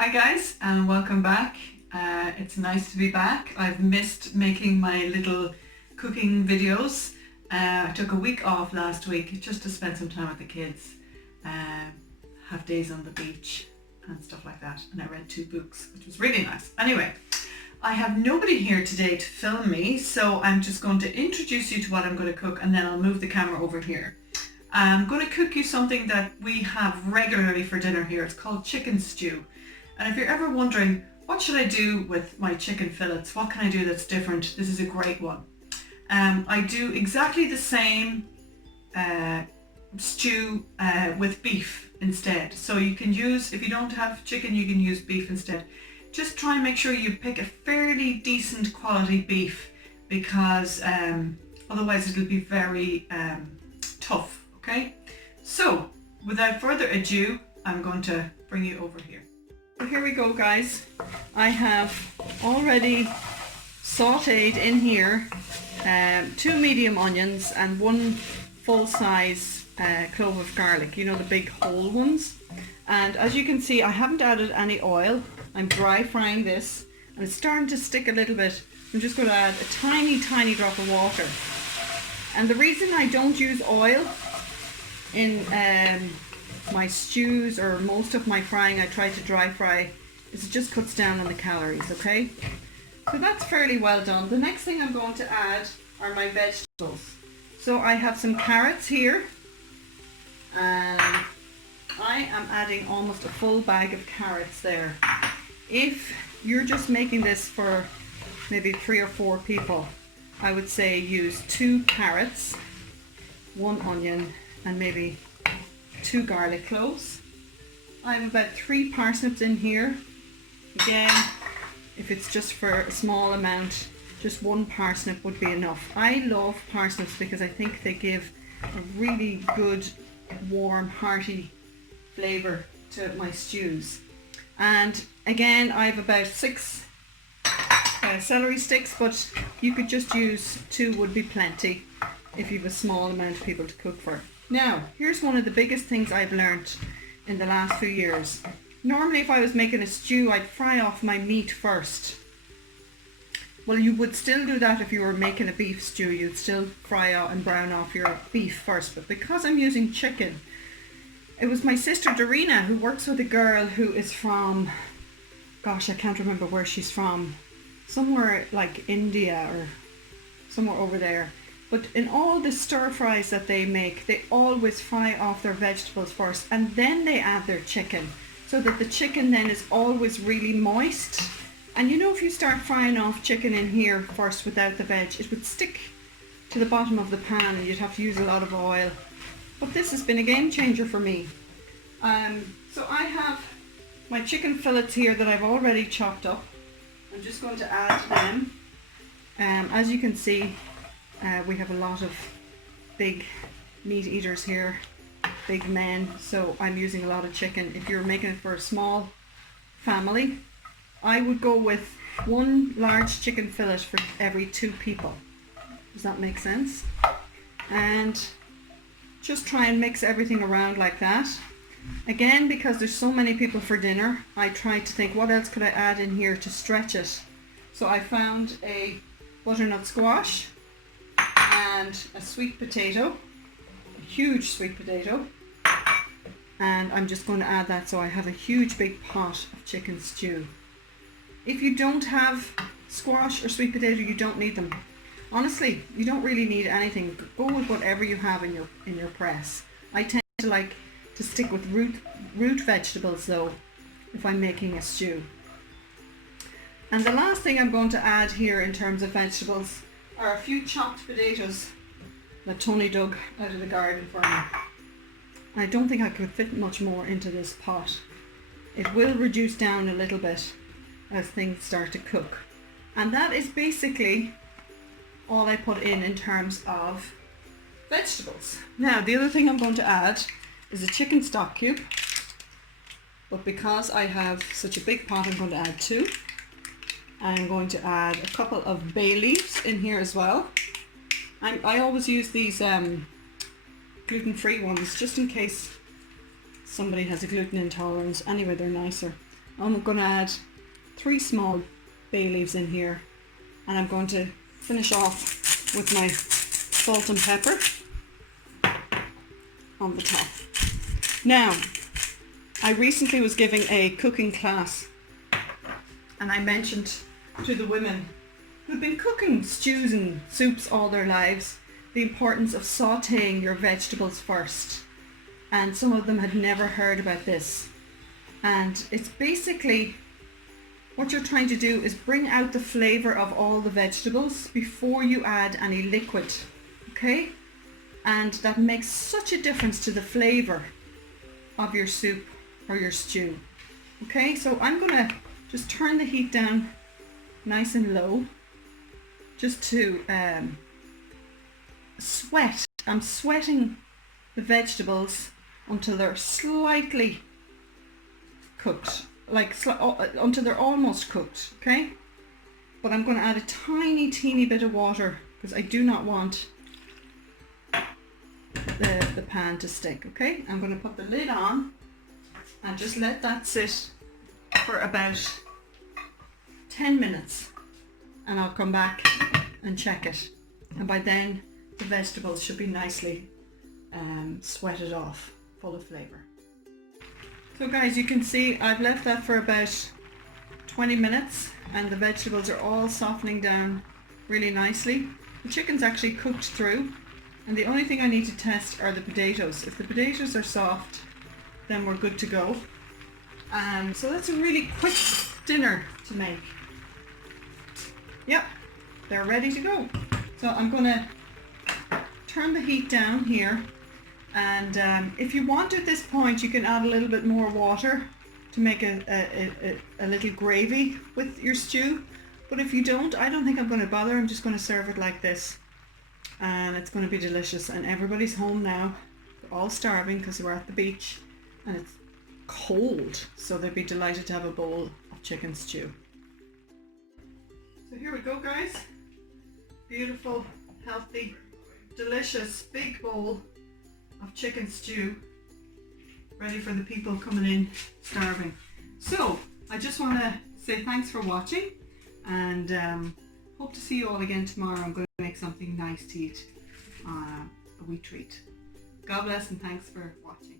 Hi guys and welcome back. It's nice to be back. I've missed making my little cooking videos. I took a week off last week just to spend some time with the kids, have days on the beach and stuff like that, and I read 2 books, which was really nice. Anyway, I have nobody here today to film me, so I'm just going to introduce you to what I'm going to cook and then I'll move the camera over here. I'm going to cook you something that we have regularly for dinner here. It's called chicken stew. And if you're ever wondering, what should I do with my chicken fillets? What can I do that's different? This is a great one. I do exactly the same stew with beef instead. So you can use, if you don't have chicken, you can use beef instead. Just try and make sure you pick a fairly decent quality beef, because otherwise it'll be very tough, okay? So without further ado, I'm going to bring you over here. So here we go guys. I have already sauteed in here 2 medium onions and 1 full-size clove of garlic, you know, the big whole ones. And as you can see, I haven't added any oil. I'm dry frying this and it's starting to stick a little bit. I'm just going to add a tiny drop of water. And the reason I don't use oil in my stews or most of my frying, I try to dry fry, is it just cuts down on the calories, okay? So that's fairly well done. The next thing I'm going to add are my vegetables. So I have some carrots here, and I am adding almost a full bag of carrots there. If you're just making this for maybe 3 or 4 people, I would say use 2 carrots, 1 onion, and maybe 2 garlic cloves. I have about 3 parsnips in here. Again, if it's just for a small amount, just 1 parsnip would be enough. I love parsnips because I think they give a really good, warm, hearty flavour to my stews. And again, I have about 6 celery sticks, but you could just use 2 would be plenty if you have a small amount of people to cook for. Now, here's one of the biggest things I've learned in the last few years. Normally if I was making a stew, I'd fry off my meat first. Well, you would still do that if you were making a beef stew. You'd still fry out and brown off your beef first. But because I'm using chicken, it was my sister Dorina, who works with a girl who is from, gosh, I can't remember where she's from. Somewhere like India or somewhere over there. But in all the stir fries that they make, they always fry off their vegetables first and then they add their chicken, so that the chicken then is always really moist. And you know, if you start frying off chicken in here first without the veg, it would stick to the bottom of the pan and you'd have to use a lot of oil. But this has been a game changer for me. So I have my chicken fillets here that I've already chopped up. I'm just going to add them. As you can see, we have a lot of big meat eaters here, big men, so I'm using a lot of chicken. If you're making it for a small family, I would go with 1 large chicken fillet for every 2 people. Does that make sense? And just try and mix everything around like that. Again, because there's so many people for dinner, I tried to think, what else could I add in here to stretch it? So I found a butternut squash and a sweet potato, a huge sweet potato, and I'm just going to add that, so I have a huge big pot of chicken stew. If you don't have squash or sweet potato, you don't need them. Honestly, you don't really need anything. Go with whatever you have in your press. I tend to like to stick with root vegetables though, if I'm making a stew. And the last thing I'm going to add here in terms of vegetables are a few chopped potatoes that Tony dug out of the garden for me. I don't think I could fit much more into this pot. It will reduce down a little bit as things start to cook. And that is basically all I put in terms of vegetables. Now, the other thing I'm going to add is a chicken stock cube. But because I have such a big pot, I'm going to add 2. I'm going to add a couple of bay leaves in here as well. I always use these gluten-free ones just in case somebody has a gluten intolerance. Anyway, they're nicer. I'm going to add 3 small bay leaves in here, and I'm going to finish off with my salt and pepper on the top. Now, I recently was giving a cooking class, and I mentioned to the women who've been cooking stews and soups all their lives the importance of sautéing your vegetables first, and some of them had never heard about this. And it's basically what you're trying to do is bring out the flavour of all the vegetables before you add any liquid, okay? And that makes such a difference to the flavour of your soup or your stew. Okay, so I'm gonna just turn the heat down nice and low just to sweat. I'm sweating the vegetables until they're slightly cooked, like until they're almost cooked, okay? But I'm going to add a teeny bit of water because I do not want the pan to stick, okay? I'm going to put the lid on and just let that sit for about 10 minutes, and I'll come back and check it, and by then the vegetables should be nicely sweated off, full of flavour. So guys, you can see I've left that for about 20 minutes and the vegetables are all softening down really nicely. The chicken's actually cooked through, and the only thing I need to test are the potatoes. If the potatoes are soft, then we're good to go. So that's a really quick dinner to make. Yep, they're ready to go. So I'm going to turn the heat down here, and if you want at this point you can add a little bit more water to make a little gravy with your stew, but if you don't, I don't think I'm going to bother. I'm just going to serve it like this, and it's going to be delicious. And everybody's home now, they're all starving because we're at the beach and it's cold, so they'd be delighted to have a bowl of chicken stew. So here we go guys, beautiful, healthy, delicious big bowl of chicken stew ready for the people coming in starving. So I just want to say thanks for watching, and hope to see you all again tomorrow. I'm going to make something nice to eat, a wee treat. God bless and thanks for watching.